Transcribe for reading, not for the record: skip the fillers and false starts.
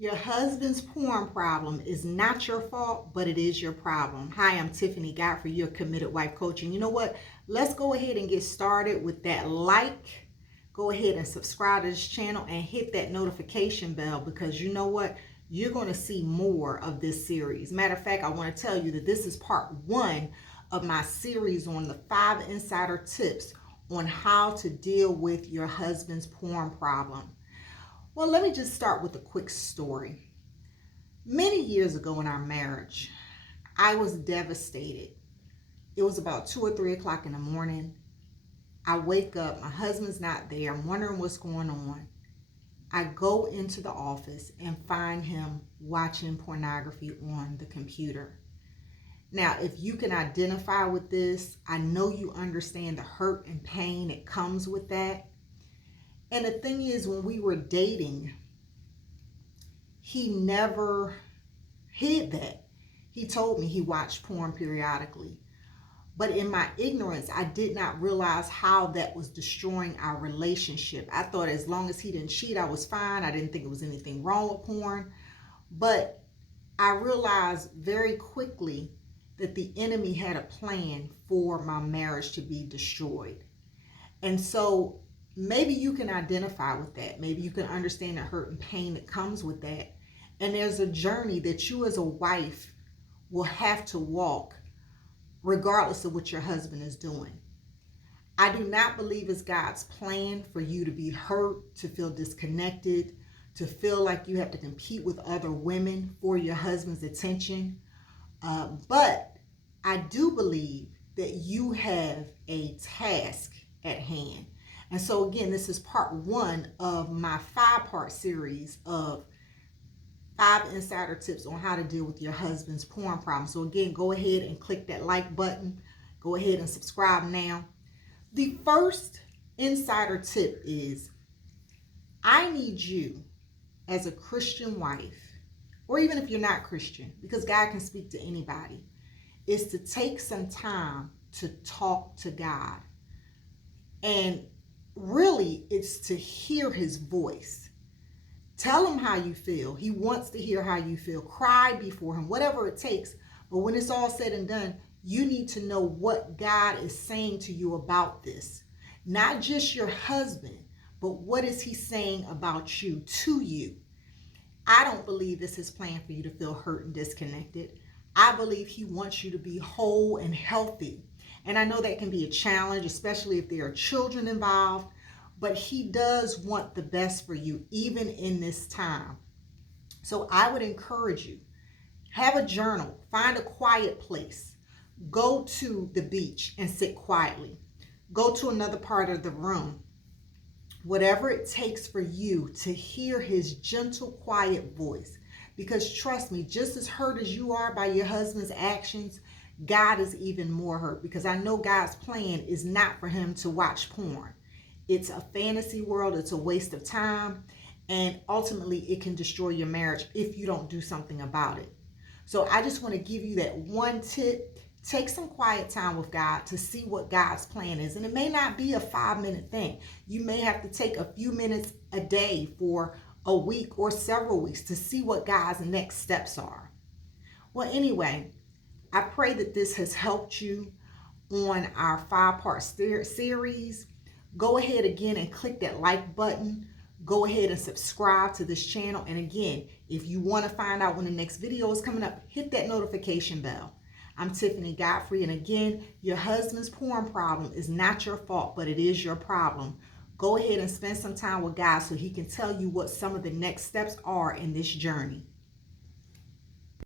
Your husband's porn problem is not your fault, but it is your problem. Hi, I'm Tiffany Godfrey, your committed wife coach. And you know what? Let's go ahead and get started with that like. Go ahead and subscribe to this channel and hit that notification bell because you know what? You're going to see more of this series. Matter of fact, I want to tell you that this is part 1 of my series on the 5 insider tips on how to deal with your husband's porn problem. Well, let me just start with a quick story. Many years ago in our marriage, I was devastated. It was about 2 or 3 o'clock in the morning. I wake up, my husband's not there. I'm wondering what's going on. I go into the office and find him watching pornography on the computer. Now, if you can identify with this, I know you understand the hurt and pain that comes with that. And the thing is, when we were dating, he never hid that. He told me he watched porn periodically. But in my ignorance, I did not realize how that was destroying our relationship. I thought as long as he didn't cheat, I was fine. I didn't think there was anything wrong with porn. But I realized very quickly that the enemy had a plan for my marriage to be destroyed. And so maybe you can identify with that. Maybe you can understand the hurt and pain that comes with that. And there's a journey that you as a wife will have to walk regardless of what your husband is doing. I do not believe it's God's plan for you to be hurt, to feel disconnected, to feel like you have to compete with other women for your husband's attention. But I do believe that you have a task at hand. And so again, this is part 1 of my 5-part series of 5 insider tips on how to deal with your husband's porn problem. So again, go ahead and click that like button. Go ahead and subscribe now. The first insider tip is, I need you as a Christian wife, or even if you're not Christian, because God can speak to anybody, is to take some time to talk to God. And really, it's to hear his voice. Tell him how you feel. He wants to hear how you feel. Cry before him, whatever it takes. But when it's all said and done, you need to know what God is saying to you about this. Not just your husband, but what is he saying about you, to you. I don't believe this is his plan for you to feel hurt and disconnected. I believe he wants you to be whole and healthy. And I know that can be a challenge, especially if there are children involved. But he does want the best for you, even in this time. So I would encourage you, have a journal, find a quiet place, go to the beach and sit quietly, go to another part of the room, whatever it takes for you to hear his gentle, quiet voice. Because trust me, just as hurt as you are by your husband's actions, God is even more hurt, because I know God's plan is not for him to watch porn. It's a fantasy world. It's a waste of time. And ultimately, it can destroy your marriage if you don't do something about it. So I just want to give you that one tip. Take some quiet time with God to see what God's plan is. And it may not be a 5-minute thing. You may have to take a few minutes a day for a week or several weeks to see what God's next steps are. Well, anyway, I pray that this has helped you on our 5-part series. Go ahead again and click that like button. Go ahead and subscribe to this channel. And again, if you want to find out when the next video is coming up, hit that notification bell. I'm Tiffany Godfrey. And again, your husband's porn problem is not your fault, but it is your problem. Go ahead and spend some time with God so he can tell you what some of the next steps are in this journey.